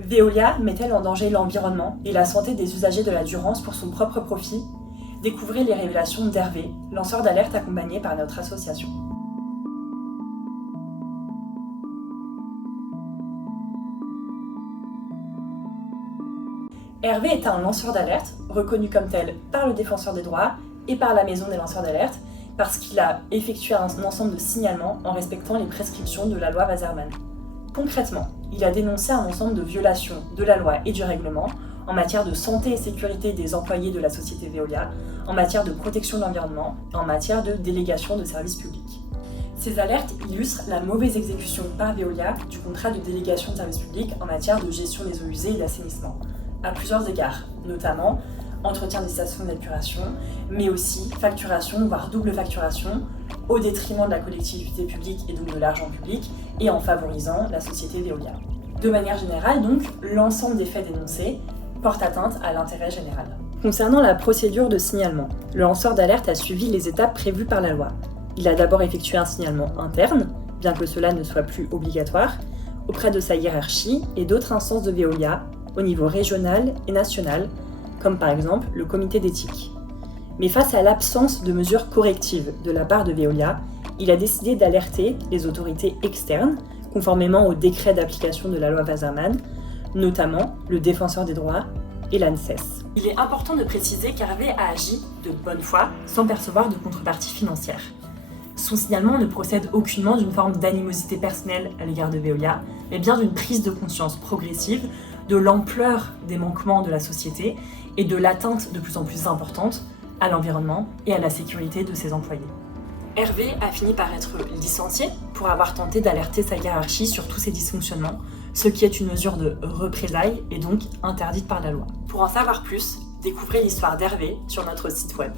Veolia met-elle en danger l'environnement et la santé des usagers de la Durance pour son propre profit? Découvrez les révélations d'Hervé, lanceur d'alerte accompagné par notre association. Hervé est un lanceur d'alerte, reconnu comme tel par le Défenseur des droits et par la Maison des lanceurs d'alerte, parce qu'il a effectué un ensemble de signalements en respectant les prescriptions de la loi Wasserman. Concrètement, il a dénoncé un ensemble de violations de la loi et du règlement en matière de santé et sécurité des employés de la société Veolia, en matière de protection de l'environnement et en matière de délégation de services publics. Ces alertes illustrent la mauvaise exécution par Veolia du contrat de délégation de services publics en matière de gestion des eaux usées et d'assainissement, à plusieurs égards, notamment entretien des stations d'épuration, mais aussi facturation, voire double facturation, au détriment de la collectivité publique et donc de l'argent public, et en favorisant la société Veolia. De manière générale, donc, l'ensemble des faits dénoncés porte atteinte à l'intérêt général. Concernant la procédure de signalement, le lanceur d'alerte a suivi les étapes prévues par la loi. Il a d'abord effectué un signalement interne, bien que cela ne soit plus obligatoire, auprès de sa hiérarchie et d'autres instances de Veolia, au niveau régional et national, comme par exemple le comité d'éthique. Mais face à l'absence de mesures correctives de la part de Veolia, il a décidé d'alerter les autorités externes, conformément au décret d'application de la loi Wasserman, notamment le Défenseur des droits et l'ANSES. Il est important de préciser qu'Hervé a agi de bonne foi, sans percevoir de contrepartie financière. Son signalement ne procède aucunement d'une forme d'animosité personnelle à l'égard de Veolia, mais bien d'une prise de conscience progressive de l'ampleur des manquements de la société et de l'atteinte de plus en plus importante à l'environnement et à la sécurité de ses employés. Hervé a fini par être licencié pour avoir tenté d'alerter sa hiérarchie sur tous ces dysfonctionnements, ce qui est une mesure de représailles et donc interdite par la loi. Pour en savoir plus, découvrez l'histoire d'Hervé sur notre site web.